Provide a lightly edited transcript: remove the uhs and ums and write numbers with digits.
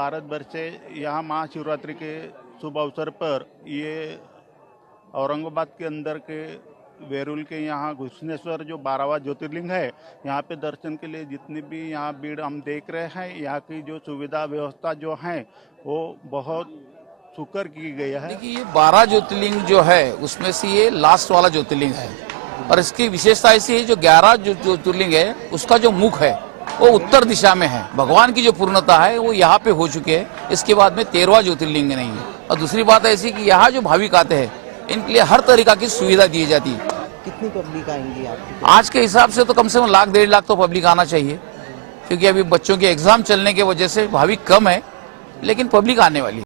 भारत भर से यहाँ महाशिवरात्रि के शुभ अवसर पर ये औरंगाबाद के अंदर के वेरुल के यहाँ घुसनेश्वर जो 12वां ज्योतिर्लिंग है, यहाँ पे दर्शन के लिए जितनी भी यहाँ भीड़ हम देख रहे हैं, यहाँ की जो सुविधा व्यवस्था जो है वो बहुत सुकर की गई है। देखिए, ये 12 ज्योतिर्लिंग जो है उसमें से ये लास्ट वाला ज्योतिर्लिंग है और इसकी विशेषता ऐसी है, जो 11 ज्योतिर्लिंग है उसका जो मुख है वो उत्तर दिशा में है। भगवान की जो पूर्णता है वो यहाँ पे हो चुके हैं। इसके बाद में 13वां ज्योतिर्लिंग नहीं है। और दूसरी बात ऐसी कि यहाँ जो भाविक आते हैं इनके लिए हर तरीका की सुविधा दी जाती है। कितनी पब्लिक आएंगी आपकी? आज के हिसाब से तो कम से कम 1 लाख 1.5 लाख तो पब्लिक आना चाहिए, क्योंकि अभी बच्चों के एग्जाम चलने की वजह से भाविक कम है, लेकिन पब्लिक आने वाली है।